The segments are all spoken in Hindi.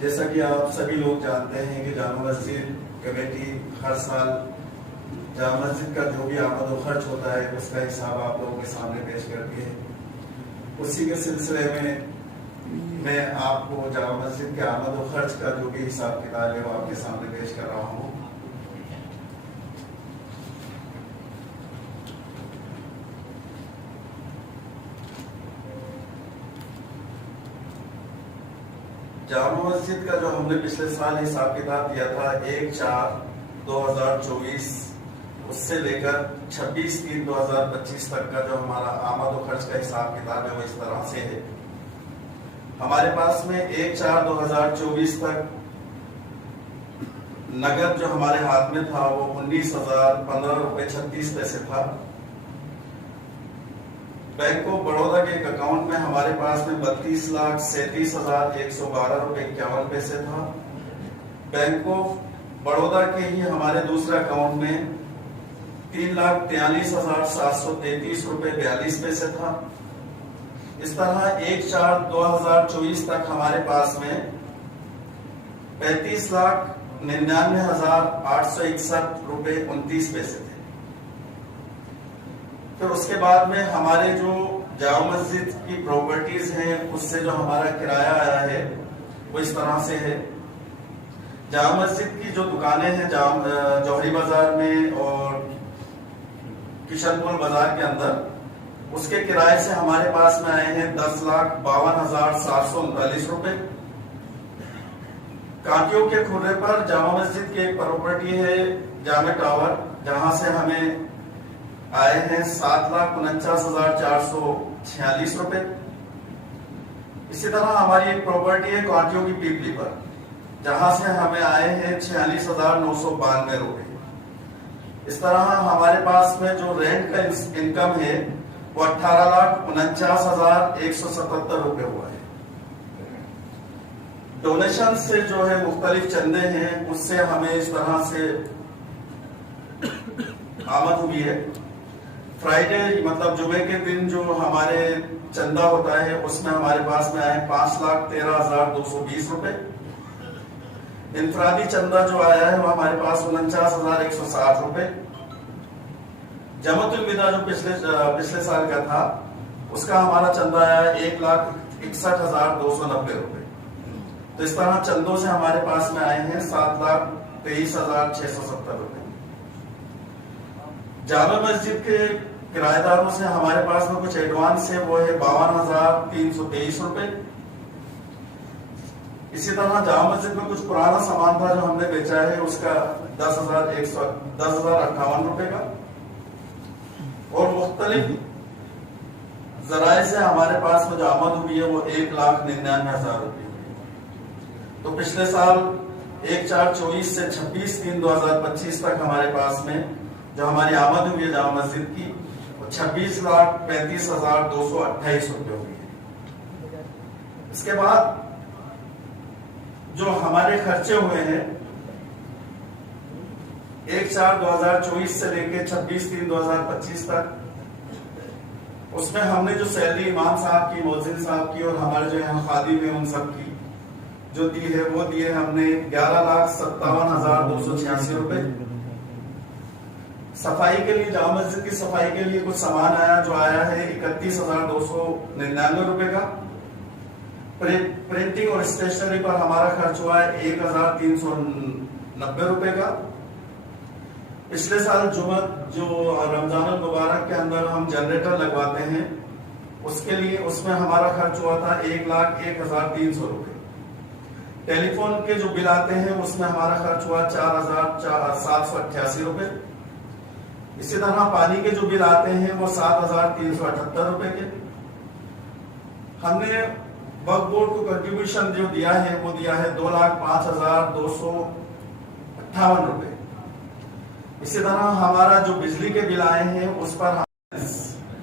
जैसा कि आप सभी लोग जानते हैं कि जामा मस्जिद कमेटी हर साल जामा मस्जिद का जो भी आमद और खर्च होता है उसका हिसाब आप लोगों के सामने पेश करती है। उसी के सिलसिले में मैं आपको जामा मस्जिद के आमद और खर्च का जो भी हिसाब किताब है वो आपके सामने पेश कर रहा हूँ। जामा मस्जिद का जो हमने पिछले साल हिसाब किताब दिया था 1/4/2024 उससे लेकर 26/3/2025 तक का जो हमारा आमद और खर्च का हिसाब किताब है वो इस तरह से है। हमारे पास में 1/4/2024 तक नगद जो हमारे हाथ में था वो 19,015.36 था। बैंक ऑफ बड़ौदा के एक अकाउंट में हमारे पास में 32,37,112.51 था। बैंक ऑफ बड़ौदा के ही हमारे दूसरे अकाउंट में 3,43,733.42 था। इस तरह 1/4/2024 तक हमारे पास में 35,99,861.29 थे। फिर उसके बाद में हमारे जो जामा मस्जिद की प्रॉपर्टीज हैं उससे जो हमारा किराया आया है वो इस तरह से है। जामा मस्जिद की जो दुकानें हैं जौहरी बाजार में और किशनपुर बाजार के अंदर उसके किराए से हमारे पास में आए हैं 10,52,739 रुपए। कांटियों के खुर्रे पर जामा मस्जिद की एक प्रॉपर्टी है जामा टावर जहां से हमें आए हैं 7,49,446 रुपए। इसी तरह हमारी एक प्रॉपर्टी है कांटियों की पीपली पर जहां से हमें आए हैं 46,992 रुपए। इस तरह हमारे पास में जो रेंट का इनकम है वो 18,49,177 रुपए हुआ है। डोनेशन से जो है मुख्तलिफ चंदे हैं उससे हमें इस तरह से आमद हुई है। फ्राइडे मतलब जुमे के दिन जो हमारे चंदा होता है उसमें हमारे पास में आए 5,13,220 रुपए। इनफरादी चंदा जो आया है वो हमारे पास 49,160 रुपए। जमातुल विदा जो पिछले साल का था उसका हमारा चंदा आया 1,61,290 रुपए। तो इस तरह चंदों से हमारे पास में आए हैं 7,23,670 रुपए। जामा मस्जिद के किराएदारों से हमारे पास में कुछ एडवांस है वो है 52,323 रुपए। इसी तरह जामा मस्जिद में कुछ पुराना सामान था जो हमने बेचा है उसका 10,058 रुपए का। और मुख्तलिफ जराए से हमारे पास में जो आमद हुई है वो 1,99,000 रुपए हुई। तो पिछले साल 1/4/24 से 26/3/2025 तक हमारे पास में जो हमारी आमद हुई है जामा मस्जिद की 26,35,228 रुपए हुई है। इसके बाद जो हमारे खर्चे हुए हैं 1/4/2024 से लेकर 26/3/2025 तक उसमें हमने जो सैलरी इमाम साहब की, मोहसिन साहब की और हमारे जो यहाँ खादिम है उन सब की जो दी है वो दिए हमने 11,57,286 रुपए। सफाई के लिए जामा मस्जिद की सफाई के लिए कुछ सामान आया जो आया है 31,299 रुपए का। प्रिंटिंग और स्टेशनरी पर हमारा खर्च हुआ है 1,390 रुपए का। पिछले साल जो रमजान मुबारक के अंदर हम जनरेटर लगवाते हैं उसके लिए उसमें हमारा खर्च हुआ था 1,01,300 रुपए। टेलीफोन के जो बिल आते हैं उसमें हमारा खर्च हुआ 4,788 रुपए। इसी तरह पानी के जो बिल आते हैं वो 7,378 रुपए के। हमने वक्फ बोर्ड को कंट्रीब्यूशन जो दिया है वो दिया है 2,05,258 रुपए। इसी तरह हमारा जो बिजली के बिल आए हैं उस पर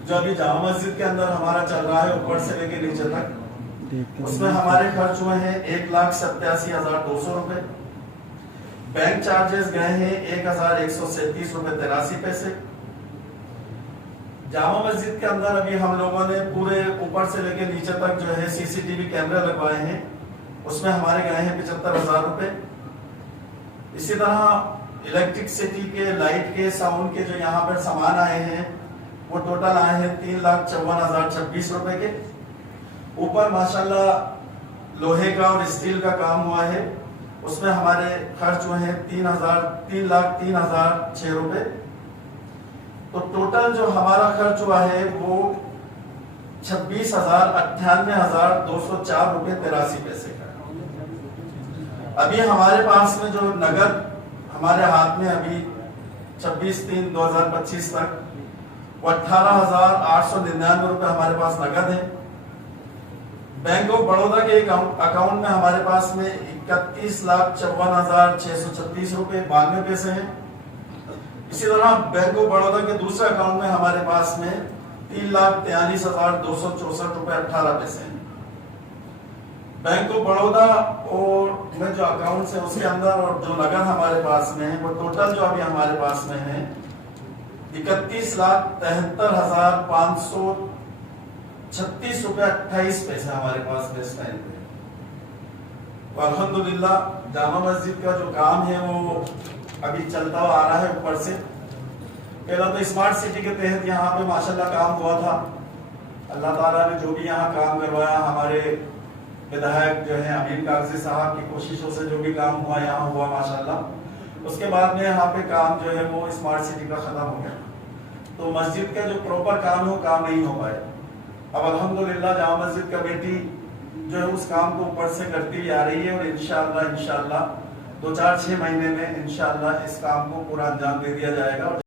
जो अभी जामा मस्जिद के अंदर हमारा चल रहा है ऊपर से लेके नीचे तक उसमें हमारे खर्च हुए हैं 1,87,200 रुपए। बैंक चार्जेस गए हैं 1,137 रुपए 83 पैसे। जामा मस्जिद के अंदर अभी हम लोगों ने पूरे ऊपर से लेके नीचे तक जो है सीसीटीवी कैमरे लगवाए हैं, उसमें हमारे गए हैं 75,000 रुपए। इसी तरह इलेक्ट्रिसिटी के, लाइट के, साउंड के जो यहाँ पर सामान आए हैं वो टोटल आए हैं 3,54,026 रुपए के। ऊपर माशाल्लाह लोहे का और स्टील का काम हुआ है, उसमें हमारे खर्च हुए हैं 3,03,006 रुपए। तो टोटल जो हमारा खर्च हुआ है वो 26,98,204 रुपए 83 पैसे का। अभी हमारे पास में जो नगद हमारे हाथ में अभी 26/3/2025 तक वो 18,899 रुपए हमारे पास नगद है। बैंक ऑफ बड़ौदा के अकाउंट में हमारे पास में 31,54,636 रुपए 92 पैसे हैं। इसी तरह बैंक ऑफ बड़ौदा के दूसरे अकाउंट में हमारे पास में 3,43,264 रुपए 18 पैसे हैं। बैंक ऑफ बड़ौदा और में जो अकाउंट है उसके अंदर और जो नगद हमारे पास में है वो टोटल जो अभी हमारे पास में है 31,73,536 रुपए 28 पैसे हमारे पास में इस टाइम पे। तो अल्हम्दुलिल्लाह जामा मस्जिद का जो काम है वो अभी चलता हुआ आ रहा है ऊपर से। पहला तो स्मार्ट सिटी के तहत यहाँ पे माशाल्लाह काम हुआ था। अल्लाह ताला ने जो भी यहाँ काम करवाया, हमारे विधायक जो है अमीन कागजी साहब की कोशिशों से जो भी काम हुआ यहाँ हुआ माशाल्लाह। उसके बाद में यहाँ पे काम जो है वो स्मार्ट सिटी का खत्म हो गया, तो मस्जिद का जो प्रॉपर काम है वो काम नहीं हो पाया। अब अल्हम्दुलिल्लाह जामा मस्जिद कमेटी जो है उस काम को ऊपर से करती आ रही है और इंशाअल्लाह 2-4-6 महीने में इंशाअल्लाह इस काम को पूरा अंजाम दे दिया जाएगा।